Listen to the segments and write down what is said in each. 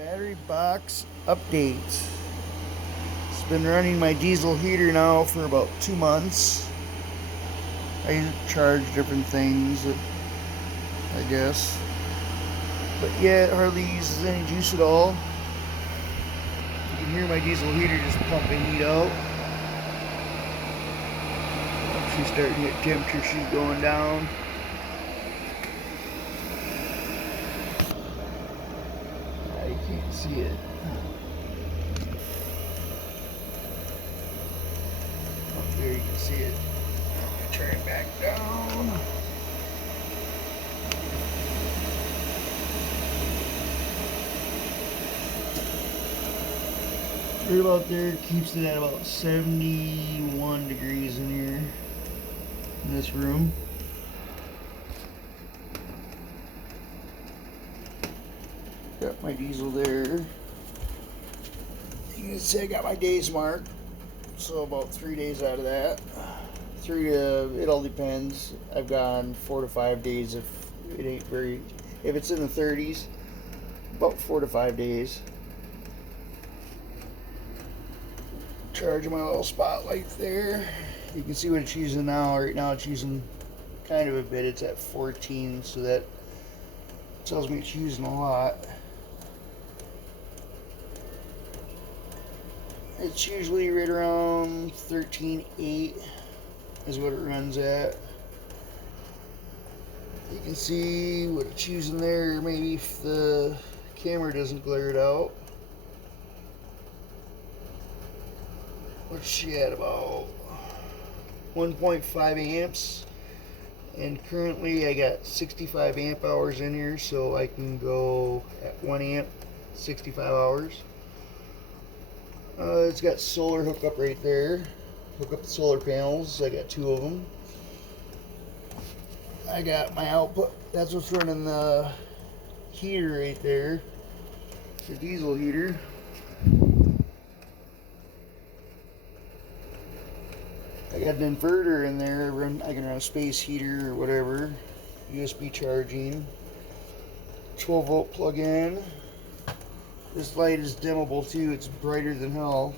Battery box update. It's been running my diesel heater now for about 2 months. I charge different things, I guess. But yeah, it hardly uses any juice at all. You can hear my diesel heater just pumping heat out. She's starting to hit temperature, she's going down. You can't see it. Up there you can see it. Turn it back down. Right about there keeps it at about 71 degrees in here, in this room. Got my diesel there. You can see I got my days marked, so about 3 days out of that. It all depends. I've gone 4 to 5 days if it ain't very, if it's in the 30s, about 4 to 5 days. Charging my little spotlight there. You can see what it's using now. Right now it's using kind of a bit. It's at 14, so that tells me it's using a lot. It's usually right around 13.8 is what it runs at. You can see what it's using there, maybe if the camera doesn't glare it out. What's she at? About 1.5 amps. And currently I got 65 amp hours in here, so I can go at 1 amp, 65 hours. It's got solar hookup right there. Hook up the solar panels. I got 2 of them. I got my output. That's what's running the heater right there. The diesel heater. I got an inverter in there. I can run a space heater or whatever. USB charging. 12 volt plug in. This light is dimmable too. It's brighter than hell.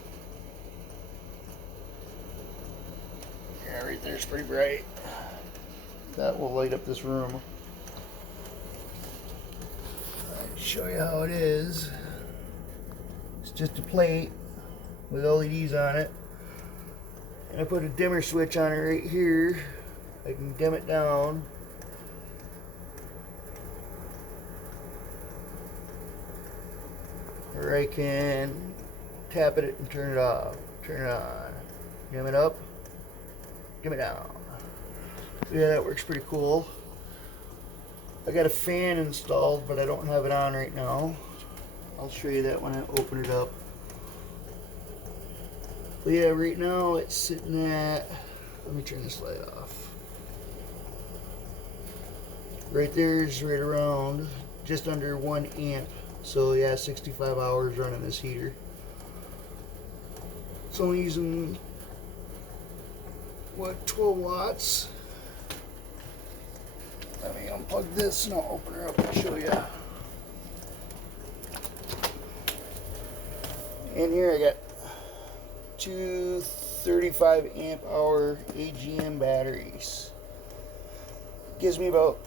Yeah, right there's pretty bright. That will light up this room. I'll show you how it is. It's just a plate with LEDs on it. And I put a dimmer switch on it right here. I can dim it down. Or I can tap it and turn it off. Turn it on. Dim it up. Dim it down. Yeah, that works pretty cool. I got a fan installed, but I don't have it on right now. I'll show you that when I open it up. But yeah, right now it's sitting at, let me turn this light off. Right there is right around just under 1 amp. So yeah, 65 hours running this heater. It's only using, what, 12 watts? Let me unplug this and I'll open her up and show you. In here I got 2 35 amp hour AGM batteries. Gives me about,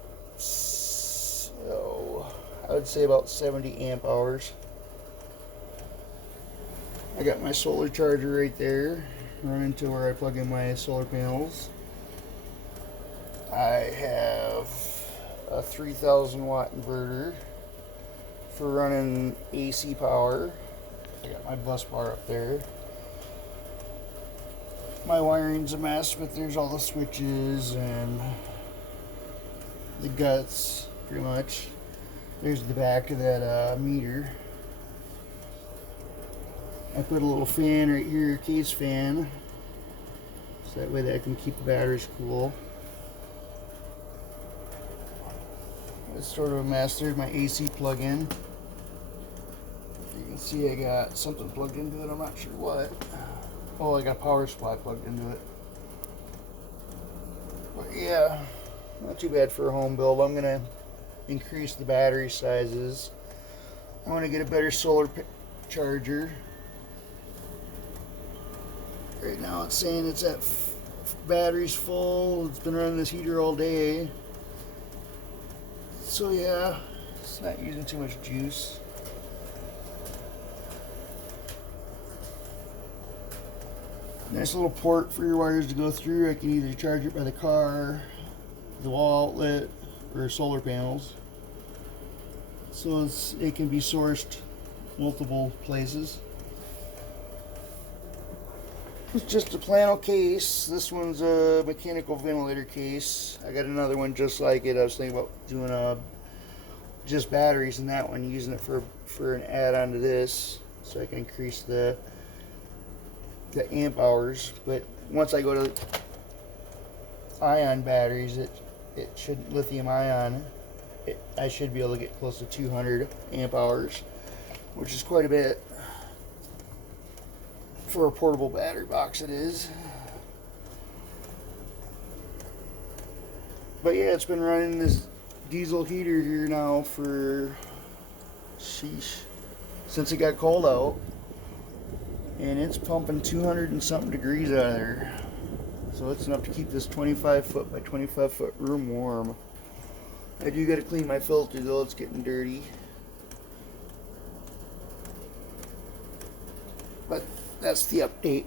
I would say about 70 amp hours. I got my solar charger right there, running to where I plug in my solar panels. I have a 3000 watt inverter for running AC power. I got my bus bar up there. My wiring's a mess, but there's all the switches and the guts, pretty much. There's the back of that meter. I put a little fan right here, case fan, so that way that I can keep the batteries cool. It's sort of a mess. There's my AC plug-in. You can see I got something plugged into it, I'm not sure what. Oh, I got a power supply plugged into it. But yeah, not too bad for a home build. I'm gonna increase the battery sizes I want to get a better solar charger. Right now it's saying it's at battery's full. It's been running this heater all day. So yeah, it's not using too much juice. Nice little port for your wires to go through. I can either charge it by the car, the wall outlet, or solar panels. So it can be sourced multiple places. It's just a plano case. This one's a mechanical ventilator case. I got another one just like it. I was thinking about doing just batteries in that one, using it for an add-on to this, so I can increase the amp hours. But once I go to ion batteries, it should lithium ion. I should be able to get close to 200 amp hours, which is quite a bit for a portable battery box. It is. But yeah, it's been running this diesel heater here now for since it got cold out, and it's pumping 200 and something degrees out of there. So it's enough to keep this 25 foot by 25 foot room warm. I do got to clean my filter though, it's getting dirty. But that's the update.